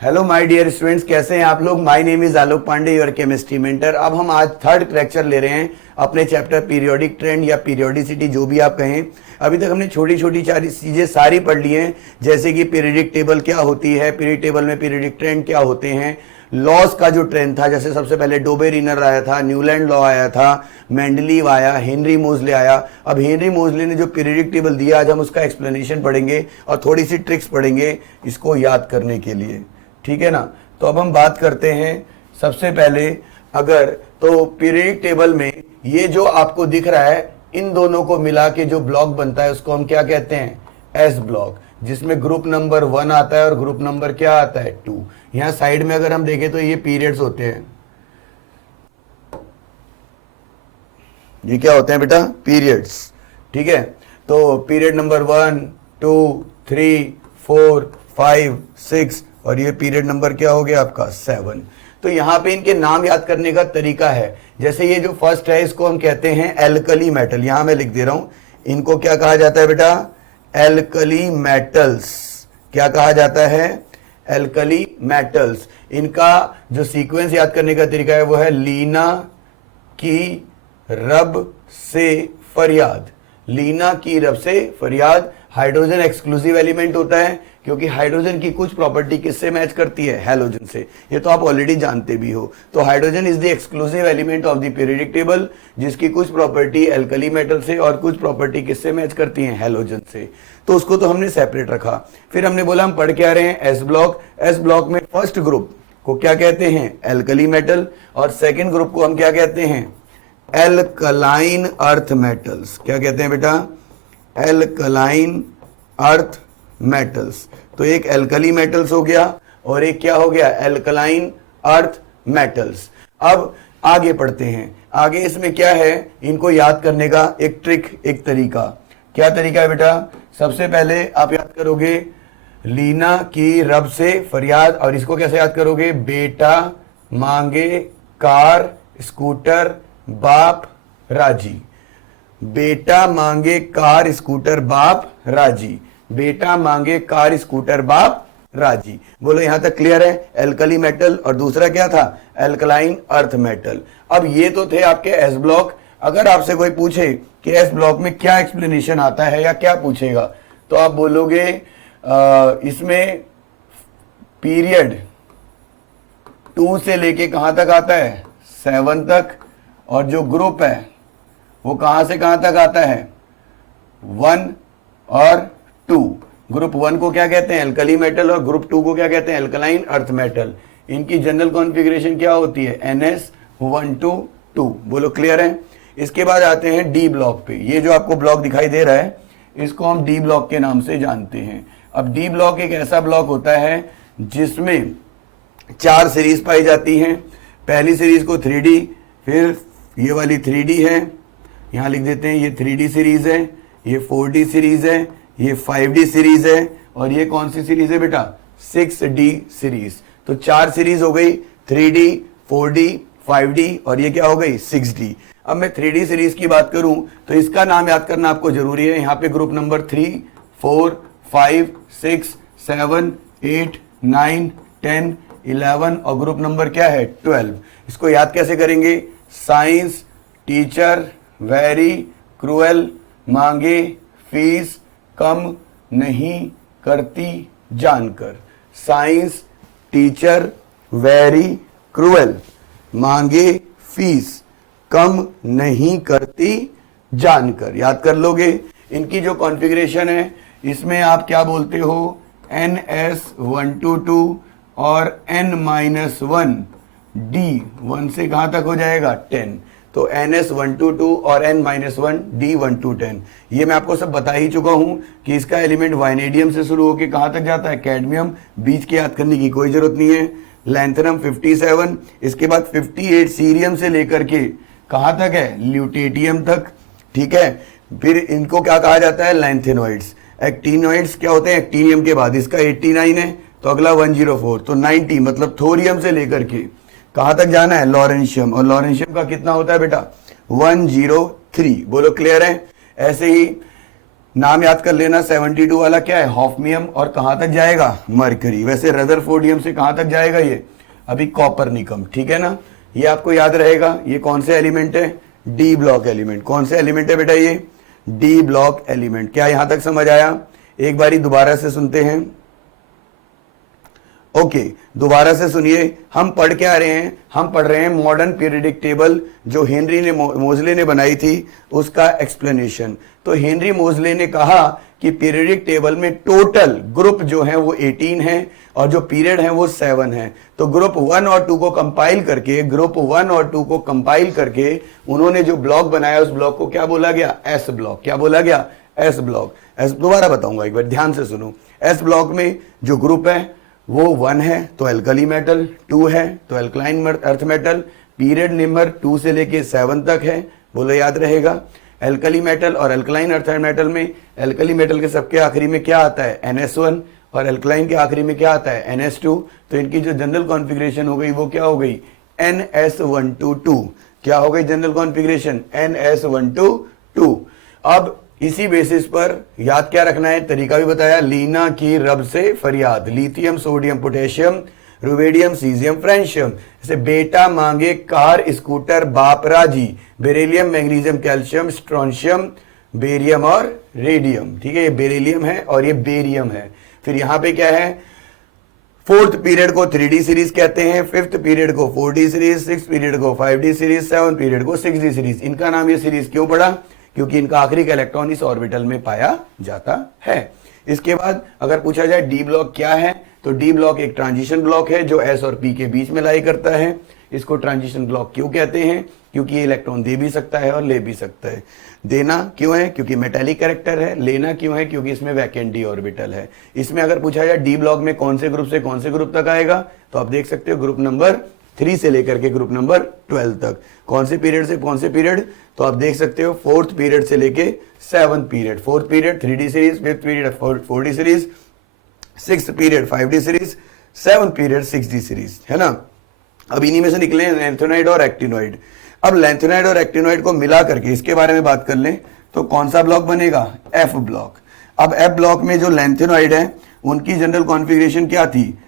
Hello my dear students, कैसे हैं आप लोग। My name is Alok Pandey, your chemistry mentor. अब हम आज थर्ड लेक्चर ले रहे हैं अपने चैप्टर पीरियोडिक ट्रेंड या पीरियोडिसिटी, जो भी आप कहें। अभी तक हमने छोटी छोटी चीजें सारी पढ़ ली हैं, जैसे कि पीरियोडिक टेबल क्या होती है, पीरियोडिक टेबल में पीरियोडिक ट्रेंड क्या होते हैं, लॉज का जो ट्रेंड था, जैसे सबसे पहले डोबेरिनर आया था, न्यूलैंड लॉ आया था, मेंडलीव आया, हेनरी मोजले आया। अब हेनरी मोजले ने जो पीरियोडिक टेबल दिया, आज हम उसका एक्सप्लेनेशन पढ़ेंगे और थोड़ी सी ट्रिक्स पढ़ेंगे इसको याद करने के लिए, ठीक है ना। तो अब हम बात करते हैं सबसे पहले, अगर तो पीरियोडिक टेबल में ये जो आपको दिख रहा है, इन दोनों को मिला के जो ब्लॉक बनता है उसको हम क्या कहते हैं, एस ब्लॉक, जिसमें ग्रुप नंबर 1 आता है और ग्रुप नंबर क्या आता है, 2। यहां साइड में अगर हम देखें तो ये पीरियड्स होते हैं, ये क्या होते हैं बेटा, पीरियड्स, ठीक है। तो पीरियड नंबर 1, 2, 3, 4, 5, 6 और ये पीरियड नंबर क्या हो गया आपका, 7। तो यहाँ पे इनके नाम याद करने का तरीका है, जैसे ये जो फर्स्ट है इसको हम कहते हैं एल्कली मेटल, यहां मैं लिख दे रहा हूं, इनको क्या कहा जाता है बेटा, एल्कली मेटल्स। क्या कहा जाता है, एल्कली मेटल्स। इनका जो सीक्वेंस याद करने का तरीका है वो है लीना की रब से फरियाद, लीना की रब से फरियाद। हाइड्रोजन एक्सक्लूसिव एलिमेंट होता है, क्योंकि हाइड्रोजन की कुछ प्रॉपर्टी किससे मैच करती है, हैलोजन से। ये तो आप ऑलरेडी जानते भी हो। तो hydrogen is the exclusive element of the periodic table, जिसकी कुछ प्रॉपर्टी एल्कली मेटल से और कुछ प्रॉपर्टी किससे मैच करती है, हैलोजन से। तो उसको तो हमने सेपरेट रखा। फिर हमने बोला हम पढ़ के आ रहे हैं एस ब्लॉक। एस ब्लॉक में फर्स्ट ग्रुप को क्या कहते हैं, एल्कली मेटल, और सेकेंड ग्रुप को हम क्या कहते हैं, एल्कलाइन अर्थ मेटल्स। क्या कहते हैं बेटा, एल्कलाइन अर्थ मेटल्स। तो एक एल्कली मेटल्स हो गया और एक क्या हो गया, एल्कलाइन अर्थ मेटल्स। अब आगे पढ़ते हैं। आगे इसमें क्या है, इनको याद करने का एक ट्रिक, एक तरीका। क्या तरीका है बेटा, सबसे पहले आप याद करोगे लीना की रब से फरियाद, और इसको कैसे याद करोगे, बेटा मांगे कार स्कूटर बाप राजी। बेटा मांगे कार स्कूटर बाप राजी, बेटा मांगे कार स्कूटर बाप राजी। बोलो यहां तक क्लियर है। एल्कली मेटल और दूसरा क्या था, एल्कलाइन अर्थ मेटल। अब ये तो थे आपके एस ब्लॉक। अगर आपसे कोई पूछे कि एस ब्लॉक में क्या एक्सप्लेनेशन आता है या क्या पूछेगा, तो आप बोलोगे इसमें पीरियड 2 से लेके कहां तक आता है, 7 तक, और जो ग्रुप है वो कहां से कहां तक आता है, 1 और 2। ग्रुप 1 को क्या कहते हैं, एल्कली मेटल, और ग्रुप 2 को क्या कहते हैं, एल्कलाइन अर्थ मेटल। इनकी जनरल कॉन्फ़िगरेशन क्या होती है, NS122। बोलो क्लियर है। इसके बाद आते हैं डी ब्लॉक पे। ये जो आपको ब्लॉक दिखाई दे रहा है इसको हम डी ब्लॉक के नाम से जानते हैं। अब डी ब्लॉक एक ऐसा ब्लॉक होता है जिसमें 4 सीरीज पाई जाती हैं। पहली सीरीज को 3D, फिर ये वाली 3D है, यहां लिख देते हैं, ये 3D सीरीज है, ये 4D सीरीज है, ये 5D सीरीज है, और ये कौन सी सीरीज है बेटा, 6D सीरीज। तो 4 सीरीज हो गई, 3D, 4D, 5D, और ये क्या हो गई, 6D। अब मैं 3D सीरीज की बात करूं तो इसका नाम याद करना आपको जरूरी है। यहां पे ग्रुप नंबर 3, 4, 5, 6, 7, 8, 9, 10, 11 और ग्रुप नंबर क्या है, 12। इसको याद कैसे करेंगे, साइंस टीचर वेरी क्रूएल, मांगे फीस कम नहीं करती जानकर। साइंस टीचर वेरी क्रूएल, मांगे फीस कम नहीं करती जानकर। याद कर लोगे। इनकी जो कॉन्फ़िगरेशन है इसमें आप क्या बोलते हो, NS122 और N-1 D 1 से कहां तक हो जाएगा, 10। तो NS122 और N-1 D 1 to 10। ये मैं आपको सब बता ही चुका हूं कि इसका एलिमेंट वाइनेडियम से शुरू होकर कहां तक जाता है, कैडमियम। बीच के याद करने की कोई जरूरत नहीं है। लैंथनम 57, इसके बाद 58 सीरियम से लेकर के कहां तक है, ल्यूटेटियम तक, ठीक है। फिर इनको क्या कहा जाता है, लैंथेनोइड्स। एक्टिनोइड्स क्या होते हैं, एक्टिनियम के बाद इसका 89 है, तो अगला 104, तो 90 मतलब थोरियम से लेकर के कहां तक जाना है, लॉरेंशियम। और लॉरेंशियम का कितना होता है बेटा, 103। बोलो क्लियर है। ऐसे ही नाम याद कर लेना, 72 वाला क्या है, हॉफमियम, और कहां तक जाएगा, मरकरी। वैसे रदरफोर्डियम से कहां तक जाएगा ये, अभी कॉपरनिकम, ठीक है ना, ये आपको याद रहेगा। ये कौन से एलिमेंट है, डी ब्लॉक एलिमेंट। कौन से एलिमेंट है बेटा, ये डी ब्लॉक एलिमेंट। क्या यहां तक समझ आया, एक बारी दोबारा से सुनते हैं। ओके, दोबारा से सुनिए, हम पढ़ क्या रहे हैं, हम पढ़ रहे हैं मॉडर्न पीरियडिक टेबल जो हेनरी ने मोजले ने बनाई थी, उसका एक्सप्लेनेशन। तो हेनरी मोजले ने कहा कि पीरियडिक टेबल में टोटल ग्रुप जो है वो 18 है और जो पीरियड है वो 7 है। तो ग्रुप 1 और 2 को कंपाइल करके, ग्रुप 1 और 2 को कंपाइल करके उन्होंने जो ब्लॉक बनाया उस ब्लॉक को क्या बोला गया, एस ब्लॉक। क्या बोला गया, एस ब्लॉक। एस दोबारा बताऊंगा एक बार, ध्यान से सुनो। एस ब्लॉक में जो ग्रुप है वो 1 है तो एल्कली मेटल, 2 है तो alkaline earth metal, period number 2 से लेके 7 तक है, बोलो याद रहेगा। एल्कली मेटल और एल्कलाइन अर्थ मेटल में, एल्कली मेटल के सबके आखिरी में क्या आता है, NS1, और एल्कलाइन के आखिरी में क्या आता है, NS2। तो इनकी जो जनरल कॉन्फ़िगरेशन हो गई वो क्या हो गई, NS122। क्या हो गई जनरल कॉन्फ़िगरेशन, NS122। अब इसी बेसिस पर याद क्या रखना है, तरीका भी बताया, लीना की रब से फरियाद, lithium sodium potassium rubidium caesium francium. जैसे बेटा मांगे कार स्कूटर बाप राजी, beryllium magnesium calcium strontium barium और रेडियम। ठीक है, ये बेरिलियम है और ये बेरियम है। फिर यहां पे क्या है, फोर्थ पीरियड को 3D सीरीज कहते हैं, फिफ्थ पीरियड को 4D सीरीज, सिक्स पीरियड को 5D सीरीज, सेवन पीरियड को 6D सीरीज। इनका नाम ये सीरीज क्यों पड़ा, क्योंकि इनका आखिरी का इलेक्ट्रॉन इस ऑर्बिटल में पाया जाता है। इसके बाद अगर पूछा जाए डी ब्लॉक क्या है, तो डी ब्लॉक एक ट्रांजिशन ब्लॉक है जो एस और पी के बीच में लाई करता है। इसको ट्रांजिशन ब्लॉक क्यों कहते हैं, क्योंकि ये इलेक्ट्रॉन दे भी सकता है और ले भी सकता है। देना क्यों है, क्योंकि मेटेलिक कैरेक्टर है। लेना क्यों है, क्योंकि इसमें वैकेंट डी ऑर्बिटल है। इसमें अगर पूछा जाए डी ब्लॉक में कौन से ग्रुप से कौन से ग्रुप तक आएगा, तो आप देख सकते हो ग्रुप नंबर 3 से लेकर के ग्रुप नंबर 12 तक। कौन से पीरियड से कौन से पीरियड, तो आप देख सकते हो फोर्थ पीरियड से लेके seventh period. Fourth period 3D series, fifth period 4D series, sixth period 5D series, seventh period 6D series, है ना। अब इन्हीं में से निकले लैंथेनॉइड और एक्टिनॉइड। अब लैंथेनॉइड और एक्टिनॉइड को मिला करके इसके बारे में बात कर लें तो कौन सा ब्लॉक बनेगा, एफ ब्लॉक। अब एफ ब्लॉक में जो लैंथेनॉइड है उनकी जनरल कॉन्फ़िगरेशन क्या थी,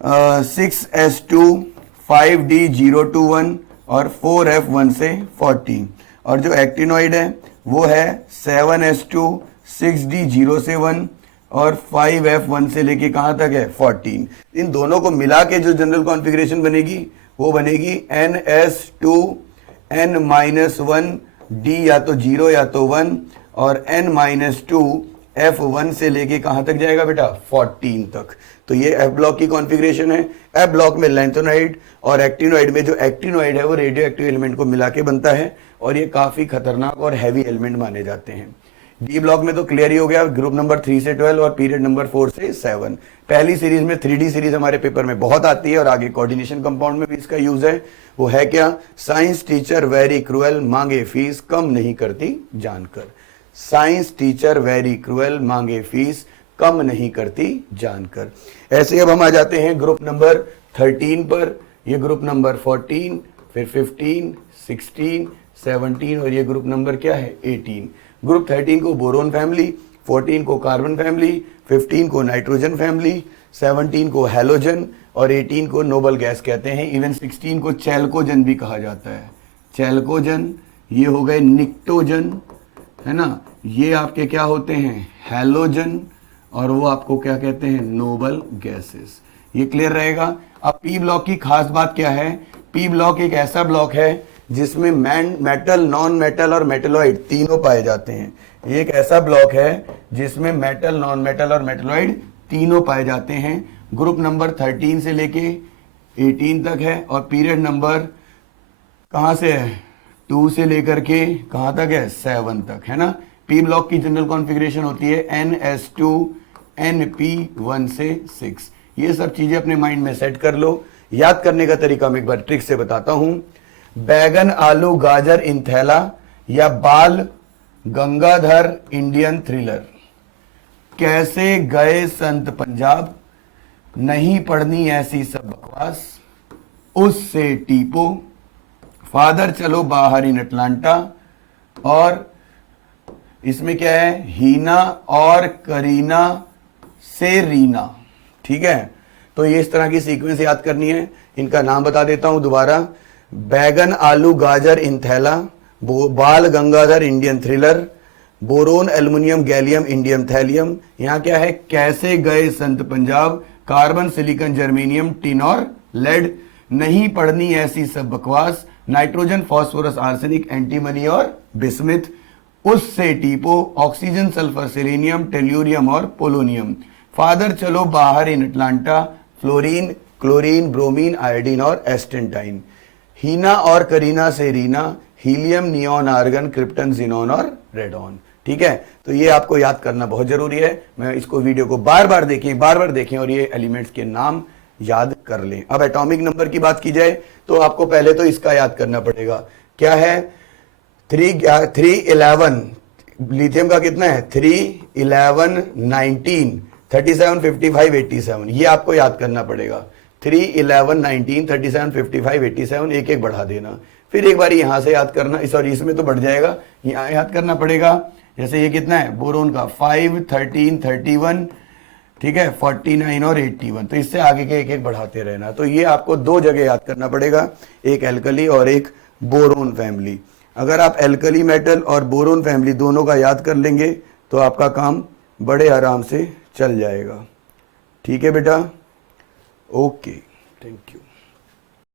6s2 5d021 और 4f1 से 14। और जो एक्टिनॉइड है वो है 7s2 6d071 और 5f1 से लेके कहां तक है 14। इन दोनों को मिला के जो जनरल कॉन्फ़िगरेशन बनेगी वो बनेगी ns2n-1 d या तो 0 या तो 1 और n-2 f1 से लेके कहां तक जाएगा बेटा 14 तक। तो ये एफ ब्लॉक की कॉन्फ़िगरेशन है। एफ ब्लॉक में लैंथेनॉइड और एक्टिनॉइड में जो एक्टिनॉइड है वो रेडियो एक्टिव एलिमेंट को मिला के बनता है और ये काफी खतरनाक और हैवी एलिमेंट माने जाते हैं। डी ब्लॉक में तो क्लियर ही हो गया, ग्रुप नंबर 3 से 12 और पीरियड नंबर 4 से 7। पहली सीरीज में 3D सीरीज हमारे पेपर में बहुत आती है और आगे कोऑर्डिनेशन कंपाउंड में भी इसका यूज है। वो है क्या, साइंस टीचर वेरी क्रूएल मांगे फीस कम नहीं करती जानकर। साइंस टीचर वेरी क्रूएल मांगे फीस कम नहीं करती जानकर। ऐसे अब हम आ जाते हैं ग्रुप नंबर 13 पर। ये ग्रुप नंबर 14, फिर 15, 16, 17 और ये ग्रुप नंबर क्या है 18। ग्रुप 13 को बोरोन फैमिली, 14 को कार्बन फैमिली, 15 को नाइट्रोजन फैमिली, 17 को हैलोजन और 18 को नोबल गैस कहते हैं। इवन 16 को चैल्कोजन भी कहा जाता है। चैल्कोजन, ये हो गए निक्टोजन, है ना। ये आपके क्या होते हैं हैलोजन और वो आपको क्या कहते हैं नोबल गैसेस। ये क्लियर रहेगा। अब पी ब्लॉक की खास बात क्या है, पी ब्लॉक एक ऐसा ब्लॉक है जिसमें मेटल, नॉन मेटल और मेटलॉइड तीनों पाए जाते हैं। ये एक ऐसा ब्लॉक है जिसमें मेटल, नॉन मेटल और मेटलॉइड तीनों पाए जाते हैं। ग्रुप नंबर 13 से लेके 18 तक है और पीरियड नंबर कहां से है 2 से लेकर के कहां तक है 7 तक, है ना। पी ब्लॉक की जनरल कॉन्फ़िगरेशन होती है NS2 NP1 से 6। ये सब चीजें अपने माइंड में सेट कर लो। याद करने का तरीका मैं एक बार ट्रिक से बताता हूं। बैगन, आलू, गाजर इन थैला या बाल गंगाधर इंडियन थ्रिलर। कैसे गए संत पंजाब, नहीं पढ़नी ऐसी सब बकवास, उससे टीपो, फादर चलो बाहर इन अटलांटा और इसमें क्या है, हीना और करीना से रीना, ठीक है। तो ये इस तरह की सीक्वेंस याद करनी है। इनका नाम बता देता हूं दोबारा, बैगन आलू गाजर इन थैला, Bal Gangadhar Indian thriller, boron aluminium gallium indium thallium. यहां क्या है, कैसे गए संत Punjab, carbon silicon germanium tin और लेड, नहीं पढ़नी ऐसी सब बकवास, नाइट्रोजन फॉस्फोरस आर्सेनिक एंटीमनी और बिस्मिथ, उससे टीपो, ऑक्सीजन सल्फर सेलेनियम टेल्यूरियम और पोलोनियम, फादर चलो बाहर in Atlanta, fluorine chlorine bromine iodine और एस्टेंटाइन, हीना और करीना से Reena, helium neon argon krypton xenon और रेडॉन। ठीक है, तो ये आपको याद करना बहुत जरूरी है। मैं इसको वीडियो को बार बार देखें और ये एलिमेंट्स के नाम याद कर लें। अब एटॉमिक नंबर की बात की जाए तो आपको पहले तो इसका याद करना पड़ेगा, क्या है 311, लिथियम का कितना है 3 11 19 37 55 87, ये आपको याद करना पड़ेगा। 3 11 19 37 55 87, एक एक बढ़ा देना, फिर एक बार यहां से याद करना, सॉरी इसमें तो बढ़ जाएगा, यहां याद करना पड़ेगा। जैसे ये कितना है बोरोन का 5 13 31, ठीक है 49 और 81, तो इससे आगे के एक एक बढ़ाते रहना। तो ये आपको दो जगह याद करना पड़ेगा, एक एल्कली और एक बोरोन फैमिली। अगर आप एल्कली मेटल और बोरोन फैमिली दोनों का याद कर लेंगे तो आपका काम बड़े आराम से चल जाएगा। ठीक है बेटा, ओके, थैंक यू।